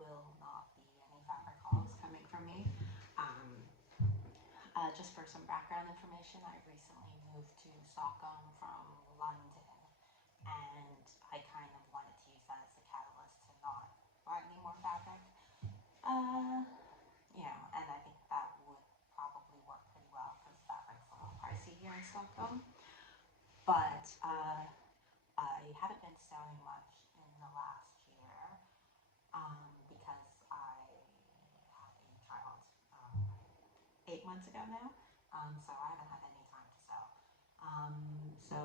will not be any fabric hauls coming from me. Um, just for some background information, I recently moved to Stockholm from London, and I kind of wanted to use that as a catalyst to not buy any more fabric. And I think that would probably work pretty well because fabric's a little pricey here in Stockholm. But I haven't been sewing much in the last year because I had a child 8 months ago now. So I haven't had any time to sew. So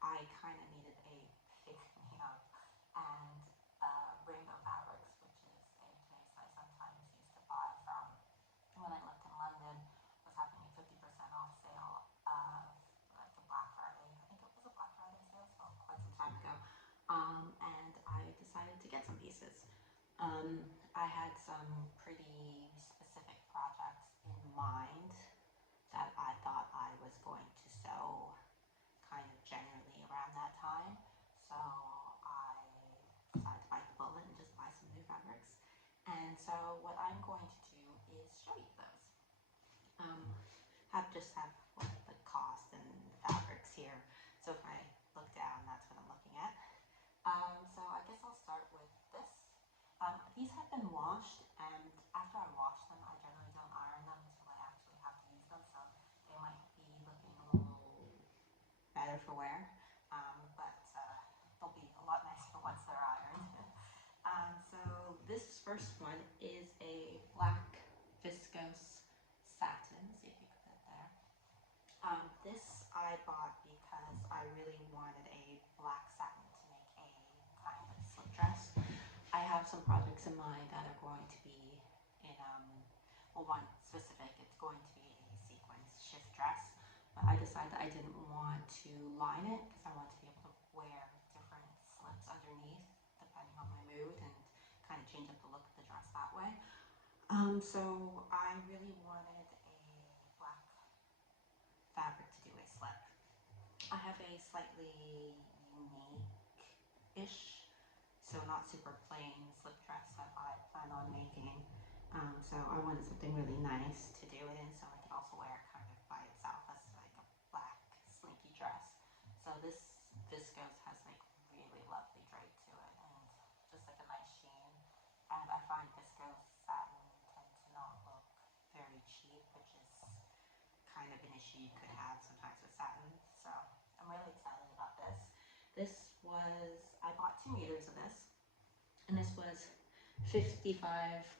I kind of needed a pick me up, and Rainbow Fabrics, which is a place I sometimes used to buy from when I lived in London, was having a 50% off sale of like a Black Friday. I think it was a Black Friday sale, so quite some time ago. And I decided to get some pieces. I had some pretty specific projects in mind that I thought I was going to sew kind of generally around that time. So I decided to bite the bullet and just buy some new fabrics. And so what I'm going to do is show you those. Have like, the cost and the fabrics here. So if I look down, that's what I'm looking at. So I guess I'll start with this. These have been washed, and after I wash them, I generally don't iron them until I actually have to use them. So they might be looking a little better for wear, but they'll be a lot nicer once they're ironed. So this first one is a black viscose satin. See if you can put it there. This I bought because I really wanted a black satin to make a kind of slip dress. I have some projects in mind that are going to be in, one specific, it's going to be a sequence shift dress, but I decided that I didn't want to line it because I want to be able to wear different slips underneath depending on my mood and kind of change up the look of the dress that way. So I really wanted a black fabric to do a slip. I have a slightly unique-ish, so not super plain slip dress that I plan on making. So I wanted something really nice to do it in, so I could also wear it kind of by itself as like a black slinky dress. So this viscose has like really lovely drape to it and just like a nice sheen. And I find viscose satin tend to not look very cheap, which is kind of an issue you could have sometimes with satin. So I'm really excited about this. I bought 2 meters of this, and this was 55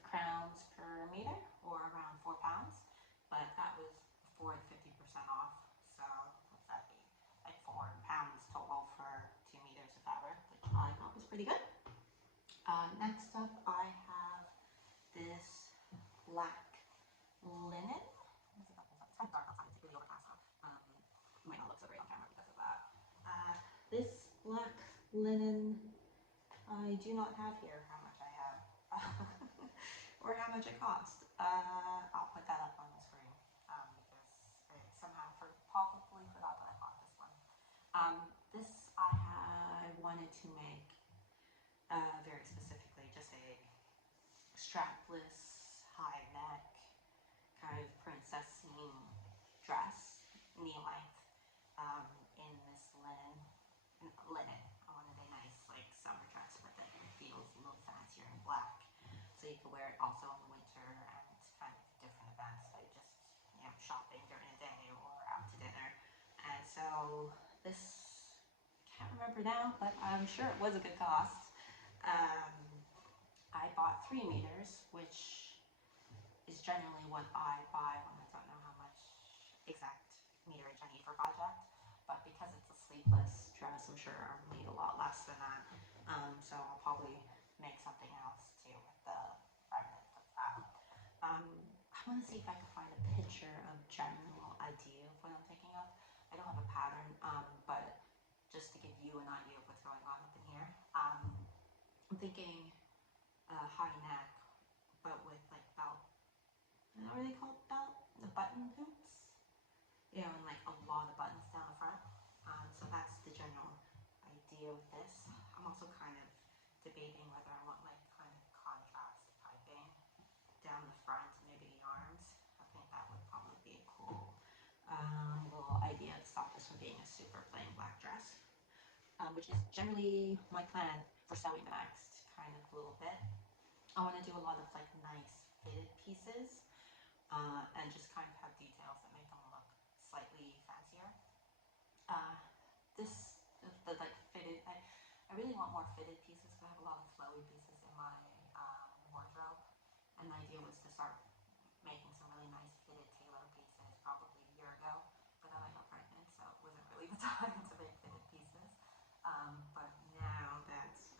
crowns per meter, or around 4 pounds, but that was before the 50% off. So what's that be? Like 4 pounds total for 2 meters of fabric, which I thought was pretty good. Next up, I have this black linen. It's kind of dark outside. It's really overcast, so might not look so great on camera because of that. This black linen, I do not have here how much I have or how much it cost. I'll put that up on the screen because I somehow probably forgot that I bought this one. This I wanted to make very specifically just a strapless, high neck, kind of princess scene dress, knee length, in this linen. I wanted a nice like summer dress, but then it feels a little fancier in black. So you can wear it also in the winter and kind of different events, like just shopping during the day or out to dinner. And so this, I can't remember now, but I'm sure it was a good cost. I bought 3 meters, which is generally what I buy when I don't know how much exact meterage I need for a project. But because it's a sleeveless dress, I'm sure I'll need a lot less than that. So I'll probably make something else too with the remnants of that. I want to see if I can find a picture of general idea of what I'm thinking of. I don't have a pattern, but just to give you an idea of what's going on up in here. I'm thinking high neck, but with like belt. What are they called? Belt? The button hoops? And like a lot of buttons down the front. So that's the general idea with this. I'm also kind of debating whether I want like kind of little idea to stop this from being a super plain black dress, which is generally my plan for sewing the next kind of little bit. I want to do a lot of like nice fitted pieces and just kind of have details that make them look slightly fancier. Uh, the like fitted, I really want more fitted pieces because I have a lot of flowy pieces in my wardrobe, and the idea was to start making some really nice fitted tailor pieces probably a year ago, but then I got pregnant, so it wasn't really the time to make fitted pieces. But now that's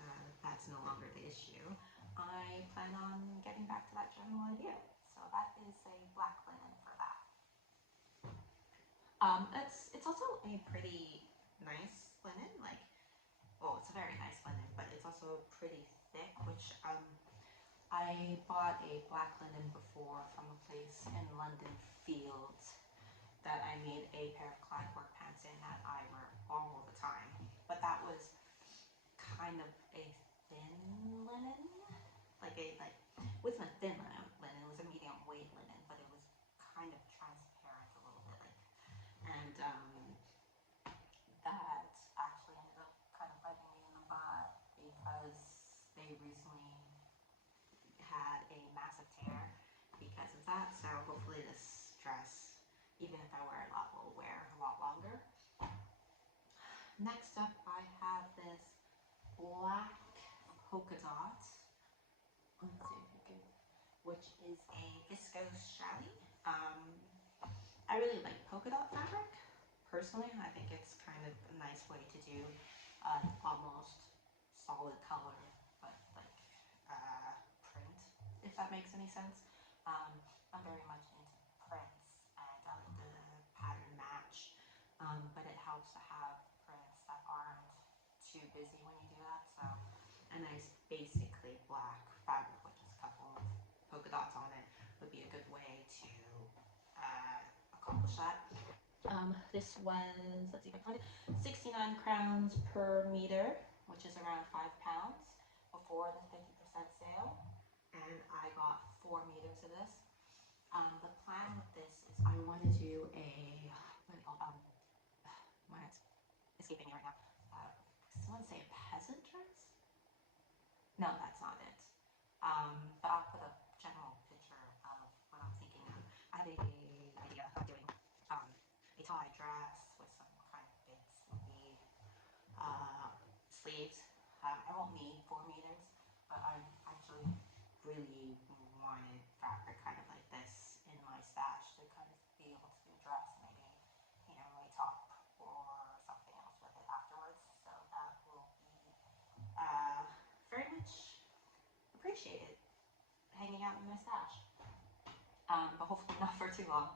no longer the issue. I plan on getting back to that general idea. So that is a black linen for that. It's also a pretty nice linen, like, well, it's a very nice linen, but it's also pretty thick, which I bought a black linen before from a place in London Fields that I made a pair of client work pants in that I wear all the time. But that was kind of a thin linen, like wasn't a thin linen. It was a medium weight linen, but it was kind of transparent a little bit, like, and that actually ended up kind of biting me in the butt because they recently had a massive tear because of that. So hopefully this dress, even if I wear it a lot, will wear a lot longer. Next up, I have this black polka dot. Let's see if you can, which is a viscose challis. I really like polka dot fabric. Personally, I think it's kind of a nice way to do almost solid color, but like print, if that makes any sense. I'm very much into prints and the pattern match, but it helps to have prints that aren't too busy when you do that. So a nice basically black fabric with just a couple of polka dots on it would be a good way to accomplish that. This was, let's see if I can find it, 69 crowns per meter, which is around £5 before the 50% sale. And I got 4 meters of this. The plan with this is I want to do a, what do you call it? It's escaping me right now. I want to say a peasant dress? No, that's not it. But I'll put a general picture of what I'm thinking of. I had a idea of doing a tie dress with some kind of big sleeves. I won't need 4 meters, but I actually really wanted fabric kind of like this in my stash to kind of be able to dress maybe, a top or something else with it afterwards. So that will be very much appreciated hanging out in my stash, but hopefully not for too long.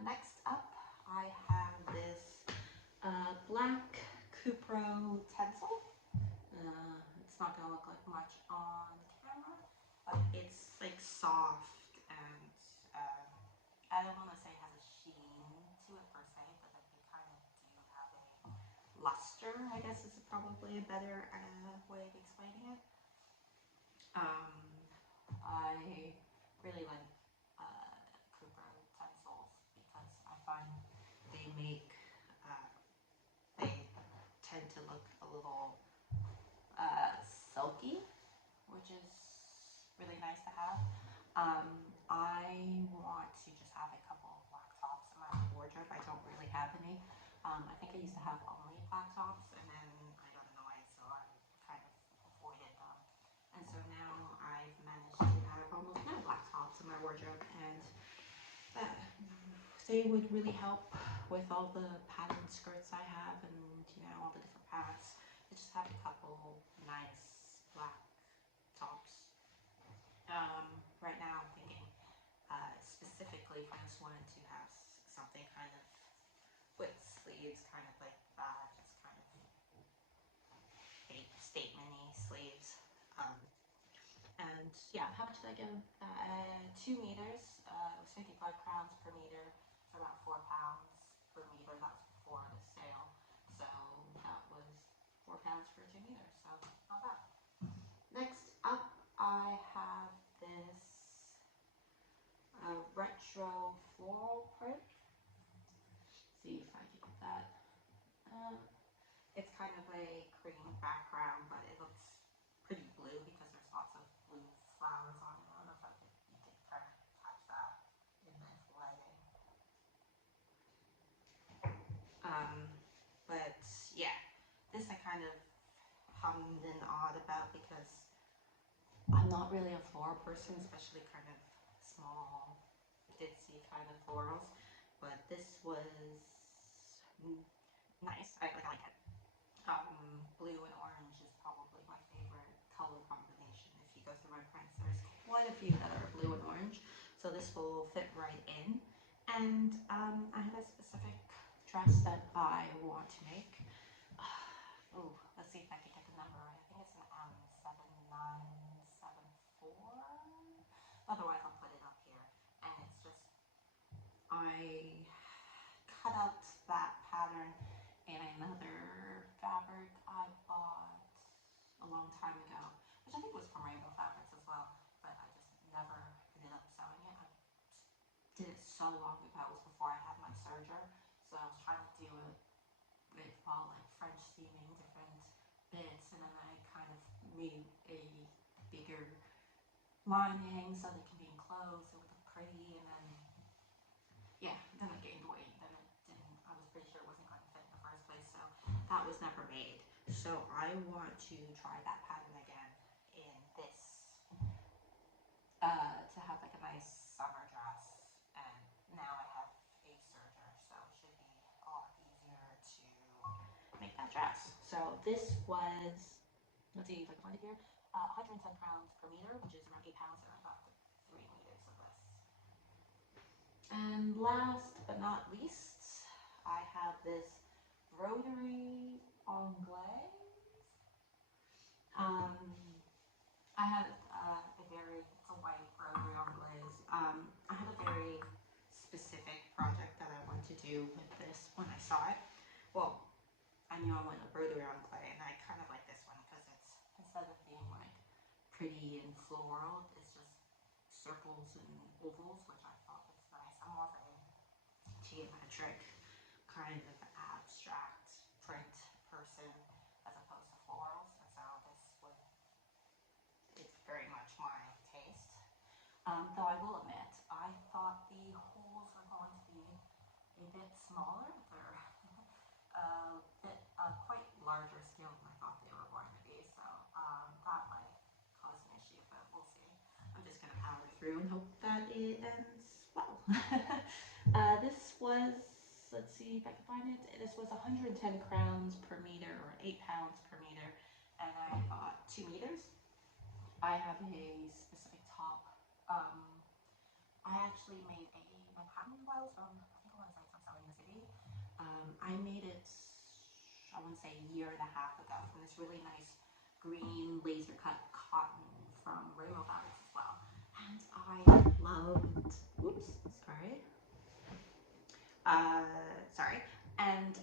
Next up, I have this black Cupro Tencel. It's not going to look like much on camera, but it's like soft and I don't want to say it has a sheen to it per se, but like they kind of do have a luster, I guess is probably a better way of explaining it. I really like Cupro Tencels because I find they they tend to look a little silky, which is really nice to have. I want to just have a couple of black tops in my wardrobe. I don't really have any. I think I used to have only black tops, and then I got annoyed, so I kind of avoided them. And so now I've managed to have almost no black tops in my wardrobe, and they would really help with all the patterned skirts I have and all the different patterns. I just have a couple nice black tops. Right now I'm thinking specifically for this one to have something kind of with sleeves kind of like that, just kind of statement-y sleeves. And yeah, how much did I give? 2 meters. It was 55 crowns per meter, so about £4 per meter. That was before the sale. So that was £4 for 2 meters. So not bad. Next up, I have this retro floral print. It's kind of a cream background, but it looks pretty blue because there's lots of blue flowers on it. I don't know if you can kind of catch that in this lighting. But yeah, this I kind of hummed and awed about because I'm not really a floral person, especially kind of small, ditzy kind of florals. But this was nice. I like it. Blue and orange is probably my favorite color combination. If you go through my prints, there's quite a few that are blue and orange, so this will fit right in. And I have a specific dress that I want to make. Ooh, let's see if I can get the number right. I think it's an M7974. Otherwise, I'll put it up here. And it's just, I cut out that pattern in another fabric I bought a long time ago, which I think was from Rainbow Fabrics as well, but I just never ended up sewing it. I did it so long ago. It was before I had my serger, so I was trying to do it with all like French seaming different bits, and then I kind of made a bigger lining so they can be enclosed. It would look pretty, and then yeah, then I gained weight. Then it didn't. I was pretty sure it wasn't going to fit in the first place, so that was never made. So I want to try that pattern again in this to have like a nice summer dress. And now I have a serger, so it should be a lot easier to make that dress. So this was, let's see if I can find it here, 110 pounds per meter, which is around 8 pounds, and I got 3 meters of this. And last but not least, I have this Broderie Anglaise. I had a very, it's a white Broderie Anglaise. I had a very specific project that I wanted to do with this when I saw it. Well, I knew I wanted a Broderie Anglaise, and I kind of like this one because it's, instead of being like pretty and floral, it's just circles and ovals, which I thought was nice. I'm more of a geometric kind of abstract print person as opposed to florals, and so this would, it's very much my taste. Though I will admit, I thought the holes were going to be a bit smaller. They're quite larger scale than I thought they were going to be, so that might cause an issue, but we'll see. I'm just going to power through and hope that it ends well. This was, let's see if I can find it, this was 110 crowns per meter, or 8 pounds per meter, and I bought 2 meters. I have a specific top. I actually made a Manhattan blouse from, I think I want to say from Sewing the City. I made it, I want to say a year and a half ago, from this really nice green laser cut cotton from Rainbow Fabrics as well. And I loved, oops, sorry. Sorry. And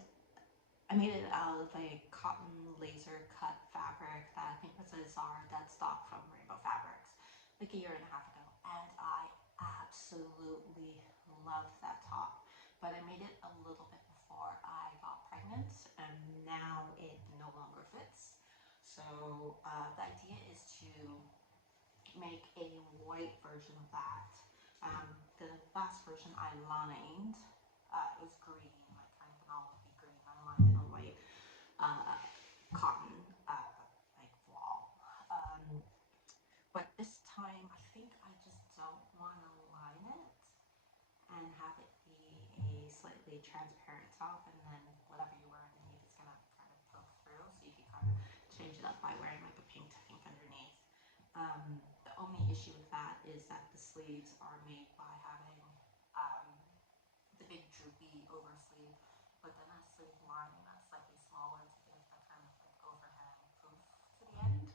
I made it out of a cotton laser cut fabric that I think was a Zara dead stock from Rainbow Fabrics like a year and a half ago, and I absolutely loved that top. But I made it a little bit before I got pregnant, and now it no longer fits. So the idea is to make a white version of that. The last version I lined, it was green, like kind of an olivey green. I lined it in a white cotton like voile. But this time, I think I just don't want to line it and have it be a slightly transparent top, and then whatever you wear underneath is gonna kind of poke through. So you can kind of change it up by wearing like a pink to pink underneath. The only issue with that is that the sleeves are made by having the big droopy oversleeve, but then a sleeve lining that's slightly smaller to give that kind of like overhang poof to the end.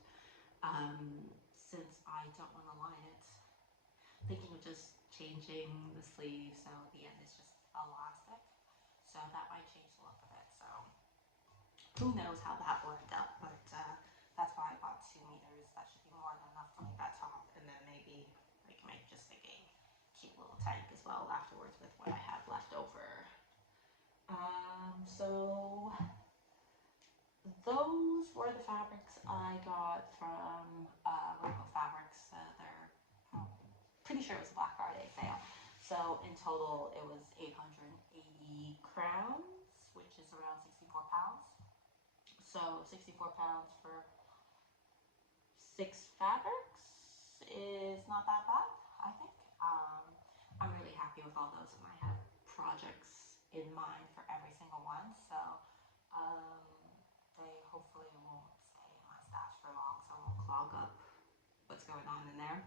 Since I don't want to line it, thinking of just changing the sleeve so the end is just elastic. So that might change the look of it. So who knows how that worked out, but that's why I bought 2 meters. That should be more than enough to make that top, and then maybe I can make just like a cute little tank as well afterwards with what I have left over. So those were the fabrics I got from Rainbow Fabrics. They're pretty sure it was a Black Friday sale. So in total, it was 880 crowns, which is around 64 pounds. So 64 pounds for 6 fabrics is not that bad, I think. I'm really happy with all those, and I have projects in mind for every single one. So um, they hopefully won't stay in my stash for long, so I won't clog up what's going on in there.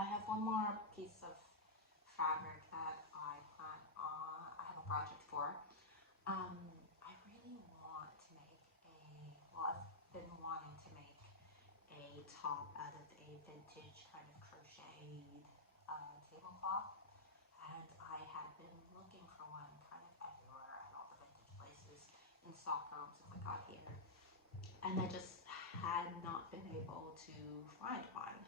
I have one more piece of fabric that I plan on. I have a project for. Um, I really want to make a. Well, I've been wanting to make a top out of a vintage kind of crocheted tablecloth, and I had been looking for one kind of everywhere at all the vintage places in Stockholm since I got here, and I just had not been able to find one.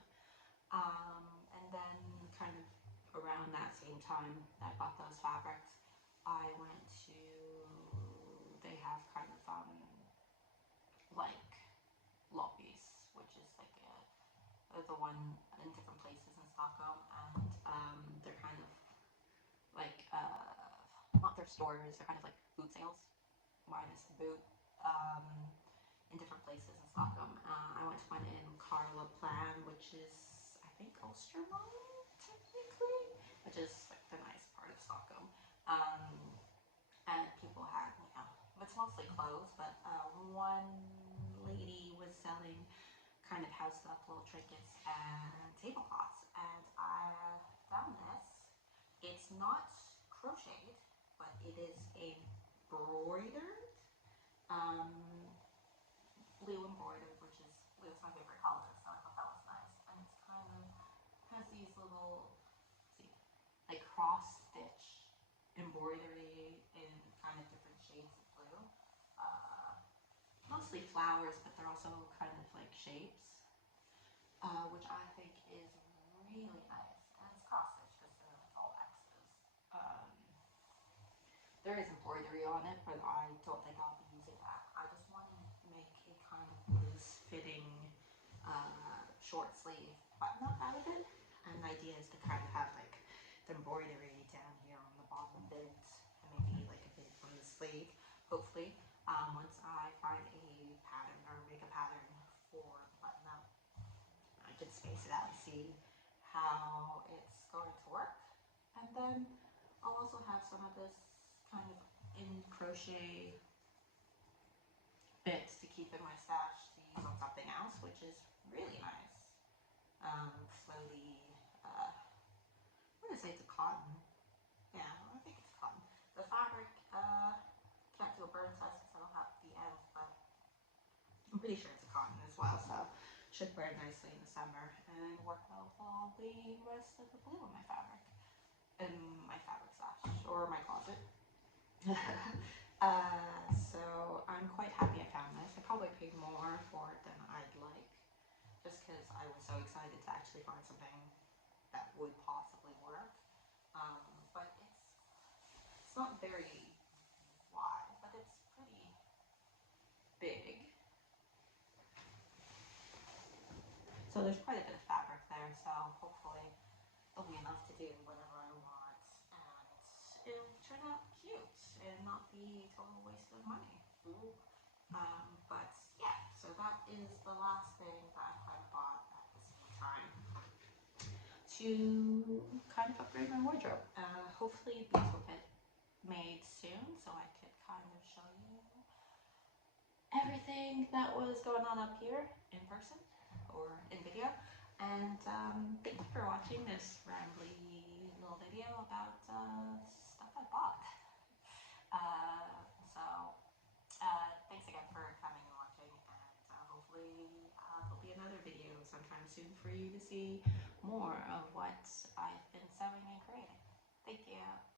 And then, kind of around that same time that I bought those fabrics, I went to. They have kind of like lobbies, which is like the one in different places in Stockholm, and they're kind of like not thrift stores. They're kind of like boot sales, minus the boot. Um, in different places in Stockholm. I went to one in Karlaplan, which is, I think, Ostermalm, technically, which is like the nice part of Stockholm. Um, and people had, it's mostly clothes, but one lady was selling kind of house stuff, little trinkets, and tablecloths. And I found this. It's not crocheted, but it is embroidered. Um, blue embroidered, which is blue is my favorite color, so I thought that was nice. And it's kind of has these little, see, like cross stitch embroidery in kind of different shades of blue. Uh, Mostly flowers, but they're also kind of like shapes, which I think is really nice. And it's cross stitch because they're like all X's. Um, there is embroidery on it, but I don't think I'll be using that. I just want to make a kind of loose fitting short sleeve button up out of it. And the idea is to kind of have like the embroidery down here on the bottom bit, and maybe like a bit from the sleeve, hopefully. Once I find a pattern or make a pattern for the button up, I can space it out and see how it's going to work. And then I'll also have some of this kind of in crochet bits to keep in my stash to use on something else, which is really nice. Floaty. I'm gonna say it's a cotton. Yeah, I think it's cotton. The fabric can't do a burn test because I don't have the end, but I'm pretty sure it's a cotton as well. So should wear nicely in the summer and work well with all the rest of the blue in my fabric, in my fabric stash or my closet. So I'm quite happy I found this. I probably paid more for it than I'd like, just because I was so excited to actually find something that would possibly work. But it's not very wide, but it's pretty big. So there's quite a bit of fabric there. So hopefully there'll be enough to do whatever I want, and it'll turn out cute and not be a total waste of money. Ooh. But yeah, so that is the last thing that I bought at the same time to kind of upgrade my wardrobe. Hopefully these will get made soon so I could kind of show you everything that was going on up here in person or in video. And thank you for watching this rambly little video about stuff I bought. Thanks again for coming and watching, and hopefully there'll be another video sometime soon for you to see more of what I've been sewing and creating. Thank you.